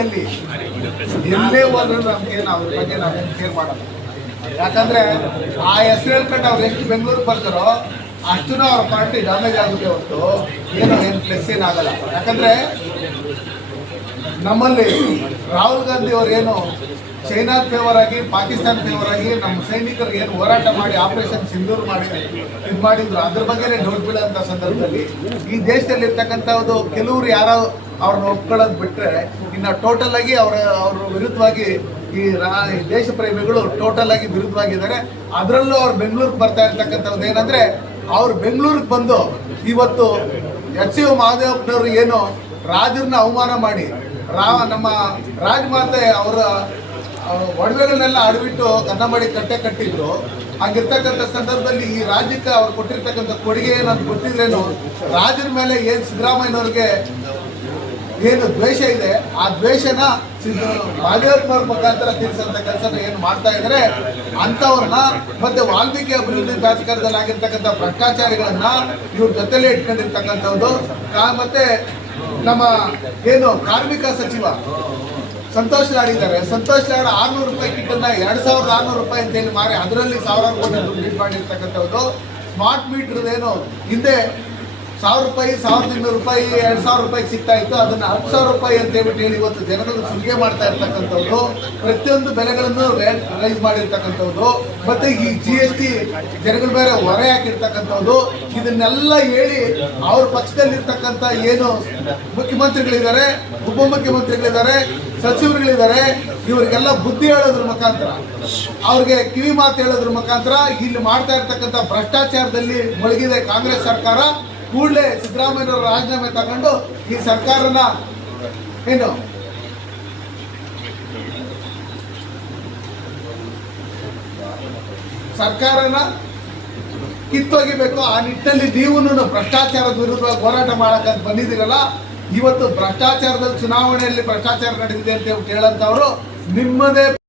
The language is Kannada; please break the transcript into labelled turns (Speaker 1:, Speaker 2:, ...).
Speaker 1: ಪಕ್ಷದಲ್ಲಿ ಎಲ್ಲೇ ಹೋದ್ರು ನಮ್ಗೇನು ಅವ್ರ ಬಗ್ಗೆ ನಾವೇನು ಕೇರ್ ಮಾಡಲ್ಲ. ಯಾಕಂದ್ರೆ ಆ ಹೆಸರು ಹೇಳ್ಕೊಂಡು ಅವ್ರು ಎಷ್ಟು ಬೆಂಗಳೂರಿಗೆ ಬರ್ತಾರೋ ಅಷ್ಟು ಅವ್ರ ಪಾರ್ಟಿ ಡ್ಯಾಮೇಜ್ ಆಗುತ್ತೆ ಹೊತ್ತು ಏನು ಏನು ಪ್ಲಸ್ ಏನಾಗಲ್ಲ ಯಾಕಂದ್ರೆ ನಮ್ಮಲ್ಲಿ ರಾಹುಲ್ ಗಾಂಧಿ ಅವರೇನು ಚೈನಾ ಫೇವರ್ ಆಗಿ, ಪಾಕಿಸ್ತಾನ ಫೇವರ್ ಆಗಿ ನಮ್ಮ ಸೈನಿಕರಿಗೆ ಏನು ಹೋರಾಟ ಮಾಡಿ ಆಪರೇಷನ್ ಸಿಂಧೂರ್ ಮಾಡಿ ಇದು ಮಾಡಿದ್ರು. ಅದ್ರ ಬಗ್ಗೆನೇ ಡೌಟ್ ಬೀಳಂತ ಸಂದರ್ಭದಲ್ಲಿ ಈ ದೇಶದಲ್ಲಿ ಇರ್ತಕ್ಕಂಥದ್ದು ಕೆಲವರು ಯಾರೋ ಅವ್ರನ್ನ ಒಪ್ಕೊಳ್ಳೋದು ಬಿಟ್ಟರೆ ಇನ್ನು ಟೋಟಲ್ ಆಗಿ ಅವರ, ಅವ್ರ ವಿರುದ್ಧವಾಗಿ ಈ ರಾ ದೇಶ ಪ್ರೇಮಿಗಳು ಟೋಟಲ್ ಆಗಿ ವಿರುದ್ಧವಾಗಿದ್ದಾರೆ. ಅದರಲ್ಲೂ ಅವ್ರು ಬೆಂಗಳೂರಿಗೆ ಬರ್ತಾ ಇರ್ತಕ್ಕಂಥದ್ದು ಏನಂದ್ರೆ, ಅವ್ರು ಬೆಂಗಳೂರಿಗೆ ಬಂದು ಇವತ್ತು ಎಚ್ ಸಿ ಮಹಾದೇವಪ್ಪನವರು ಏನು ರಾಜರನ್ನ ಅವಮಾನ ಮಾಡಿ ರಾ ನಮ್ಮ ರಾಜಮಾತೆ ಅವರ ಒಡವೆಗಳನ್ನೆಲ್ಲ ಅಡವಿಟ್ಟು ಕನ್ನಂಬಾಡಿ ಕಟ್ಟೆ ಕಟ್ಟಿದ್ರು. ಹಾಗಿರ್ತಕ್ಕಂಥ ಸಂದರ್ಭದಲ್ಲಿ ಈ ರಾಜ್ಯಕ್ಕೆ ಅವ್ರು ಕೊಟ್ಟಿರ್ತಕ್ಕಂಥ ಕೊಡುಗೆ ಏನಂತ ಗೊತ್ತಿದ್ರೇನು, ರಾಜರ ಮೇಲೆ ಏನು ಸಿದ್ದರಾಮಯ್ಯನವ್ರಿಗೆ ಏನು ದ್ವೇಷ ಇದೆ, ಆ ದ್ವೇಷನ ಮಾದೇವಪ್ಪನವ್ರ ಮುಖಾಂತರ ತಿಳಿಸಂತ ಕೆಲಸನ ಏನು ಮಾಡ್ತಾ ಇದ್ರೆ, ಅಂಥವ್ರನ್ನ ಮತ್ತೆ ವಾಲ್ಮೀಕಿ ಅಭಿವೃದ್ಧಿ ಪ್ರಾಧಿಕಾರದಲ್ಲಿ ಆಗಿರ್ತಕ್ಕಂಥ ಭ್ರಷ್ಟಾಚಾರಿಗಳನ್ನ ಇವ್ರ ಜೊತೆಲೇ ಇಟ್ಕೊಂಡಿರ್ತಕ್ಕಂಥವ್ರು. ಮತ್ತೆ ನಮ್ಮ ಏನು ಕಾರ್ಮಿಕ ಸಚಿವ ಸಂತೋಷ್ ಲಾಡ್ ಇದ್ದಾರೆ. ಸಂತೋಷ್ ಲಾಡ್ ಆರ್ನೂರು ರೂಪಾಯಿ ಕಿಟ್ಟನ್ನ ಎರಡ್ ಸಾವಿರದ ಆರ್ನೂರು ರೂಪಾಯಿ ಅಂತ ಹೇಳಿ ಮಾರಿ, ಅದರಲ್ಲಿ ಸಾವಿರಾರು ಕೋಟಿ ಮಾಡಿರ್ತಕ್ಕಂಥದ್ದು ಸ್ಮಾರ್ಟ್ ಮೀಟರ್ ಏನು ಹಿಂದೆ ಸಾವಿರ ರೂಪಾಯಿ, ಸಾವಿರದ ಇನ್ನೂರು ರೂಪಾಯಿ, ಎರಡ್ ಸಾವಿರ ರೂಪಾಯಿ ಸಿಗ್ತಾ ಇತ್ತು. ಅದನ್ನ ಹತ್ತು ಸಾವಿರ ರೂಪಾಯಿ ಅಂತ ಹೇಳ್ಬಿಟ್ಟು ಹೇಳಿ ಇವತ್ತು ಜನಗಳು ಸುಲಿಗೆ ಮಾಡ್ತಾ ಇರ್ತಕ್ಕಂಥವ್ರು, ಪ್ರತಿಯೊಂದು ಬೆಲೆಗಳನ್ನು ರೈಸ್ ಮಾಡಿರ್ತಕ್ಕಂಥವ್ರು, ಮತ್ತೆ ಈ ಜಿ ಎಸ್ ಟಿ ಜನಗಳ ಮೇಲೆ ಹೊರೆ ಹಾಕಿರ್ತಕ್ಕಂಥದ್ದು ಇದನ್ನೆಲ್ಲ ಹೇಳಿ ಅವ್ರ ಪಕ್ಷದಲ್ಲಿರ್ತಕ್ಕಂಥ ಏನು ಮುಖ್ಯಮಂತ್ರಿಗಳಿದ್ದಾರೆ, ಉಪಮುಖ್ಯಮಂತ್ರಿಗಳಿದ್ದಾರೆ, ಸಚಿವರುಗಳಿದ್ದಾರೆ, ಇವರಿಗೆಲ್ಲ ಬುದ್ಧಿ ಹೇಳೋದ್ರ ಮುಖಾಂತರ, ಅವ್ರಿಗೆ ಕಿವಿ ಮಾತು ಹೇಳೋದ್ರ ಮುಖಾಂತರ ಇಲ್ಲಿ ಮಾಡ್ತಾ ಇರ್ತಕ್ಕಂಥ ಭ್ರಷ್ಟಾಚಾರದಲ್ಲಿ ಮುಳುಗಿದೆ ಕಾಂಗ್ರೆಸ್ ಸರ್ಕಾರ. ಕೂಡಲೇ ಸಿದ್ದರಾಮಯ್ಯವರು ರಾಜೀನಾಮೆ ತಗೊಂಡು ಈ ಸರ್ಕಾರನ ಏನು? ಸರ್ಕಾರನ ಕಿತ್ತೊಗಿಬೇಕು. ಆ ನಿಟ್ಟಿನಲ್ಲಿ ನೀವು ಭ್ರಷ್ಟಾಚಾರದ ವಿರುದ್ಧ ಹೋರಾಟ ಮಾಡಕ್ಕಂತ ಬಂದಿದ್ದೀರಲ್ಲ, ಇವತ್ತು ಭ್ರಷ್ಟಾಚಾರದ ಚುನಾವಣೆಯಲ್ಲಿ ಭ್ರಷ್ಟಾಚಾರ ನಡೆದಿದೆ ಅಂತ ಹೇಳಂತವರು ನಿಮ್ಮದೇ